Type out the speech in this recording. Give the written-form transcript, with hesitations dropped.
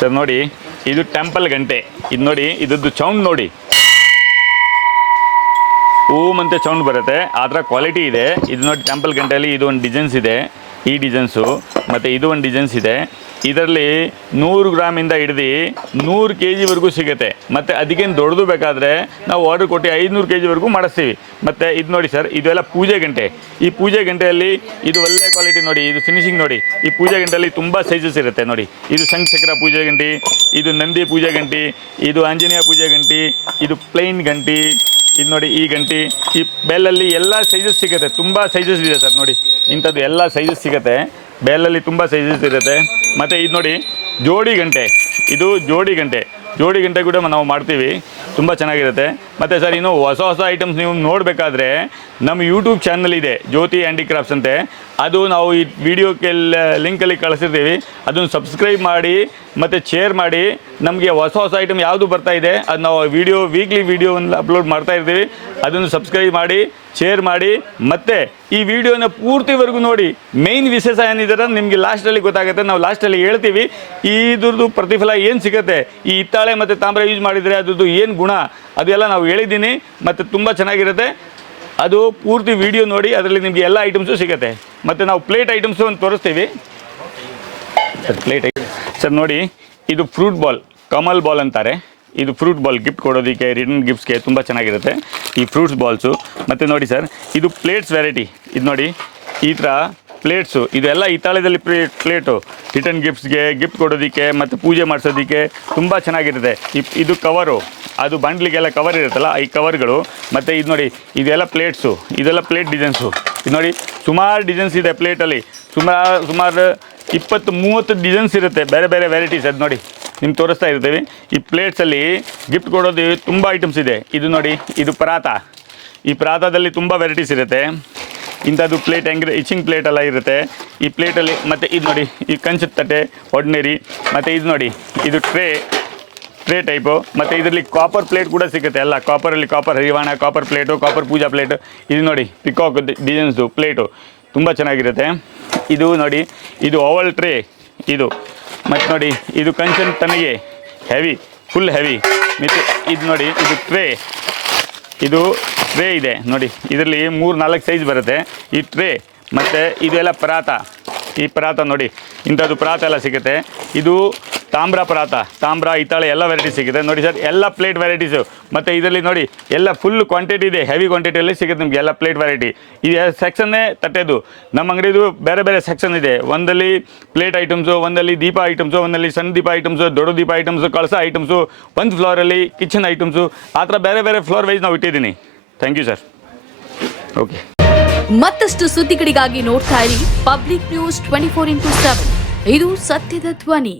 Sir ನೋಡಿ, ಇದು temple ಗಂಟೆ. ಇದು ನೋಡಿ, ಇದ್ರದ್ದು ಸೌಂಡ್ ನೋಡಿ, ಓಮ್ ಅಂತ ಸೌಂಡ್ ಬರುತ್ತೆ. ಆ ಥರ ಕ್ವಾಲಿಟಿ ಇದೆ. ಇದು ನೋಡಿ, ಟೆಂಪಲ್ ಗಂಟೆಯಲ್ಲಿ ಇದು ಒಂದು ಡಿಸೈನ್ಸ್ ಇದೆ, ಈ ಡಿಸೈನ್ಸು, ಮತ್ತು ಇದು ಒಂದು ಡಿಸೈನ್ಸ್ ಇದೆ. ಇದರಲ್ಲಿ 100 ಗ್ರಾಮಿಂದ ಹಿಡ್ದು 100 kg ಸಿಗುತ್ತೆ. ಮತ್ತು ಅದಕ್ಕೇನು ದೊಡ್ಡದು ಬೇಕಾದರೆ ನಾವು ಆರ್ಡರ್ ಕೊಟ್ಟು 500 kg ಮಾಡಿಸ್ತೀವಿ. ಮತ್ತು ಇದು ನೋಡಿ ಸರ್, ಇದೆಲ್ಲ ಪೂಜೆ ಗಂಟೆ. ಈ ಪೂಜೆ ಗಂಟೆಯಲ್ಲಿ ಇದು ಒಳ್ಳೆ ಕ್ವಾಲಿಟಿ ನೋಡಿ, ಇದು ಫಿನಿಶಿಂಗ್ ನೋಡಿ. ಈ ಪೂಜೆ ಗಂಟೆಯಲ್ಲಿ ತುಂಬ ಸೈಜಸ್ ಇರುತ್ತೆ ನೋಡಿ. ಇದು ಶಂಖಚಕ್ರ ಪೂಜೆ ಗಂಟೆ, ಇದು ನಂದಿ ಪೂಜೆ ಗಂಟೆ, ಇದು ಆಂಜನೇಯ ಪೂಜೆ ಗಂಟೆ, ಇದು ಪ್ಲೈನ್ ಗಂಟೆ. ಇದು ನೋಡಿ, ಈ ಗಂಟೆ, ಈ ಬೆಲ್ಲಲ್ಲಿ ಎಲ್ಲ ಸೈಜಸ್ ಸಿಗುತ್ತೆ. ತುಂಬ ಸೈಜಸ್ ಇದೆ ಸರ್ ನೋಡಿ, ಇಂಥದ್ದು ಎಲ್ಲ ಸೈಜಸ್ ಸಿಗುತ್ತೆ. ಬೆಲ್ಲಲ್ಲಿ ತುಂಬ ಸೈಜಸ್ ಇರುತ್ತೆ. ಮತ್ತು ಇದು ನೋಡಿ, ಜೋಡಿ ಗಂಟೆ. ಇದು ಜೋಡಿ ಗಂಟೆ ಕೂಡ ನಾವು ಮಾಡ್ತೀವಿ, ತುಂಬ ಚೆನ್ನಾಗಿರುತ್ತೆ. ಮತ್ತು ಸರ್, ಇನ್ನು ಹೊಸ ಐಟಮ್ಸ್ ನೀವು ನೋಡಬೇಕಾದ್ರೆ ನಮ್ಮ ಯೂಟ್ಯೂಬ್ ಚಾನಲ್ ಇದೆ, ಜ್ಯೋತಿ ಹ್ಯಾಂಡಿಕ್ರಾಫ್ಟ್ಸ್ ಅಂತೆ. ಅದು ನಾವು ಈ ವಿಡಿಯೋಕ್ಕೆ ಲಿಂಕಲ್ಲಿ ಕಳಿಸಿರ್ತೀವಿ. ಅದನ್ನು ಸಬ್ಸ್ಕ್ರೈಬ್ ಮಾಡಿ ಮತ್ತು ಶೇರ್ ಮಾಡಿ. ನಮಗೆ ಹೊಸ ಐಟಮ್ ಯಾವುದು ಬರ್ತಾ ಇದೆ ಅದು ನಾವು ವೀಕ್ಲಿ ವೀಡಿಯೋವನ್ನು ಅಪ್ಲೋಡ್ ಮಾಡ್ತಾ ಇರ್ತೀವಿ. ಅದನ್ನು ಸಬ್ಸ್ಕ್ರೈಬ್ ಮಾಡಿ, ಶೇರ್ ಮಾಡಿ, ಮತ್ತು ಈ ವಿಡಿಯೋನ ಪೂರ್ತಿವರೆಗೂ ನೋಡಿ. ಮೇಯ್ನ್ ವಿಶೇಷ ಏನಿದೆ ನಿಮಗೆ ಲಾಸ್ಟಲ್ಲಿ ಗೊತ್ತಾಗುತ್ತೆ. ನಾವು ಲಾಸ್ಟಲ್ಲಿ ಹೇಳ್ತೀವಿ ಇದ್ರದ್ದು ಪ್ರತಿಫಲ ಏನು ಸಿಗುತ್ತೆ, ಈ ಹಿತ್ತಾಳೆ ಮತ್ತು ತಾಮ್ರ ಯೂಸ್ ಮಾಡಿದರೆ ಅದ್ರದ್ದು ಏನು ಗುಣ, ಅದೆಲ್ಲ ನಾವು ಹೇಳಿದ್ದೀನಿ. ಮತ್ತು ತುಂಬ ಚೆನ್ನಾಗಿರುತ್ತೆ. ಅದು ಪೂರ್ತಿ ವಿಡಿಯೋ ನೋಡಿ, ಅದರಲ್ಲಿ ನಿಮಗೆ ಎಲ್ಲ ಐಟಮ್ಸು ಸಿಗುತ್ತೆ. ಮತ್ತು ನಾವು ಪ್ಲೇಟ್ ಐಟಮ್ಸು ಒಂದು ತೋರಿಸ್ತೀವಿ ಸರ್. ಪ್ಲೇಟ್ ಸರ್ ನೋಡಿ, ಇದು ಫ್ರೂಟ್ ಬಾಲ್, ಕಮಲ್ ಬಾಲ್ ಅಂತಾರೆ. ಇದು ಫ್ರೂಟ್ ಬಾಲ್ ಗಿಫ್ಟ್ ಕೊಡೋದಕ್ಕೆ, ರಿಟರ್ನ್ ಗಿಫ್ಟ್ಸ್ಗೆ ತುಂಬ ಚೆನ್ನಾಗಿರುತ್ತೆ ಈ ಫ್ರೂಟ್ಸ್ ಬಾಲ್ಸು. ಮತ್ತು ನೋಡಿ ಸರ್, ಇದು ಪ್ಲೇಟ್ಸ್ ವೆರೈಟಿ. ಇದು ನೋಡಿ, ಈ ಥರ ಪ್ಲೇಟ್ಸು, ಇದೆಲ್ಲ ಹಿತ್ತಾಳೆದಲ್ಲಿ ಪ್ಲೇಟು ರಿಟರ್ನ್ ಗಿಫ್ಟ್ಸ್ಗೆ, ಗಿಫ್ಟ್ ಕೊಡೋದಕ್ಕೆ ಮತ್ತು ಪೂಜೆ ಮಾಡಿಸೋದಕ್ಕೆ ತುಂಬ ಚೆನ್ನಾಗಿರುತ್ತೆ. ಇದು ಕವರು, ಅದು ಬಂಡ್ಲಿಗೆಲ್ಲ ಕವರ್ ಇರುತ್ತಲ್ಲ, ಈ ಕವರ್ಗಳು. ಮತ್ತು ಇದು ನೋಡಿ, ಇದೆಲ್ಲ ಪ್ಲೇಟ್ಸು, ಇದೆಲ್ಲ ಪ್ಲೇಟ್ ಡಿಸೈನ್ಸು. ಇದು ನೋಡಿ, ಸುಮಾರು ಡಿಸೈನ್ಸ್ ಇದೆ ಪ್ಲೇಟಲ್ಲಿ. ಸುಮಾರು 20-30 ಡಿಸೈನ್ಸ್ ಇರುತ್ತೆ, ಬೇರೆ ಬೇರೆ ವೆರೈಟೀಸ್. ಅದು ನೋಡಿ, ನಿಮ್ಗೆ ತೋರಿಸ್ತಾ ಇರ್ತೀವಿ. ಈ ಪ್ಲೇಟ್ಸಲ್ಲಿ ಗಿಫ್ಟ್ ಕೊಡೋದು ತುಂಬ ಐಟಮ್ಸ್ ಇದೆ. ಇದು ನೋಡಿ, ಇದು ಪರಾತ. ಈ ಪರಾತದಲ್ಲಿ ತುಂಬ ವೆರೈಟೀಸ್ ಇರುತ್ತೆ. ಇಂಥದ್ದು ಪ್ಲೇಟ್ ಹೆಂಗೆ ಇಚಿಂಗ್ ಪ್ಲೇಟೆಲ್ಲ ಇರುತ್ತೆ ಈ ಪ್ಲೇಟಲ್ಲಿ. ಮತ್ತು ಇದು ನೋಡಿ, ಈ ಕಂಚದ ತಟ್ಟೆ ಆರ್ಡಿನರಿ. ಮತ್ತು ಇದು ನೋಡಿ, ಇದು ಟ್ರೇ ಟೈಪು. ಮತ್ತು ಇದರಲ್ಲಿ ಕಾಪರ್ ಪ್ಲೇಟ್ ಕೂಡ ಸಿಗುತ್ತೆ. ಎಲ್ಲ ಕಾಪರಲ್ಲಿ, ಕಾಪರ್ ಹರಿವಾಣ, ಕಾಪರ್ ಪ್ಲೇಟು, ಕಾಪರ್ ಪೂಜಾ ಪ್ಲೇಟು. ಇದು ನೋಡಿ, ಪಿಕಾಕ್ ಡಿಸೈನ್ಸ್ದು ಪ್ಲೇಟು ತುಂಬ ಚೆನ್ನಾಗಿರುತ್ತೆ. ಇದು ನೋಡಿ, ಇದು ಓವಲ್ ಟ್ರೇ ಇದು. ಮತ್ತು ನೋಡಿ, ಇದು ಕಂಚನ್ ತನಗೆ ಹೆವಿ, ಫುಲ್ ಹೆವಿ. ಮತ್ತು ಇದು ನೋಡಿ, ಇದು ಟ್ರೇ ಇದೆ ನೋಡಿ. ಇದರಲ್ಲಿ 3-4 ಸೈಜ್ ಬರುತ್ತೆ ಈ ಟ್ರೇ. ಮತ್ತು ಇದೆಲ್ಲ ಪರಾತ. ಈ ಪರಾತ ನೋಡಿ, ಇಂಥದ್ದು ಪರಾತ ಎಲ್ಲ ಸಿಗುತ್ತೆ. ಇದು ತಾಮ್ರ ಪರಾತ, ತಾಮ್ರ, ಹಿತ್ತಾಳೆ ಎಲ್ಲ ವೆರೈಟಿ ಸಿಗುತ್ತೆ ನೋಡಿ ಸರ್. ಎಲ್ಲ ಪ್ಲೇಟ್ ವೆರೈಟೀಸು. ಮತ್ತು ಇದರಲ್ಲಿ ನೋಡಿ, ಎಲ್ಲ ಫುಲ್ ಕ್ವಾಂಟಿಟಿ ಇದೆ, ಹೆವಿ ಕ್ವಾಂಟಿಟಿಯಲ್ಲಿ ಸಿಗುತ್ತೆ ನಿಮಗೆ ಎಲ್ಲ ಪ್ಲೇಟ್ ವೆರೈಟಿ. ಈ ಸೆಕ್ಷನ್ನೇ ತಟ್ಟೆದು. ನಮ್ಮ ಅಂಗಡಿದು ಬೇರೆ ಬೇರೆ ಸೆಕ್ಷನ್ ಇದೆ. ಒಂದಲ್ಲಿ ಪ್ಲೇಟ್ ಐಟಮ್ಸು, ಒಂದಲ್ಲಿ ದೀಪ ಐಟಮ್ಸು, ಒಂದಲ್ಲಿ ಸಣ್ಣ ದೀಪ ಐಟಮ್ಸು, ದೊಡ್ಡ ದೀಪ ಐಟಮ್ಸು, ಕಳಸ ಐಟಮ್ಸು, ಒಂದು ಫ್ಲೋರಲ್ಲಿ ಕಿಚನ್ ಐಟಮ್ಸು. ಆ ಥರ ಬೇರೆ ಬೇರೆ ಫ್ಲೋರ್ ವೈಸ್ ನಾವು ಇಟ್ಟಿದ್ದೀನಿ. Thank you sir. ಓಕೆ. ಮತ್ತಷ್ಟು ಸುದ್ದಿಗಳಿಗಾಗಿ ನೋಡ್ತಾ ಇರಿ ಪಬ್ಲಿಕ್ ನ್ಯೂಸ್ 24x7. ಇದು ಸತ್ಯದ ಧ್ವನಿ.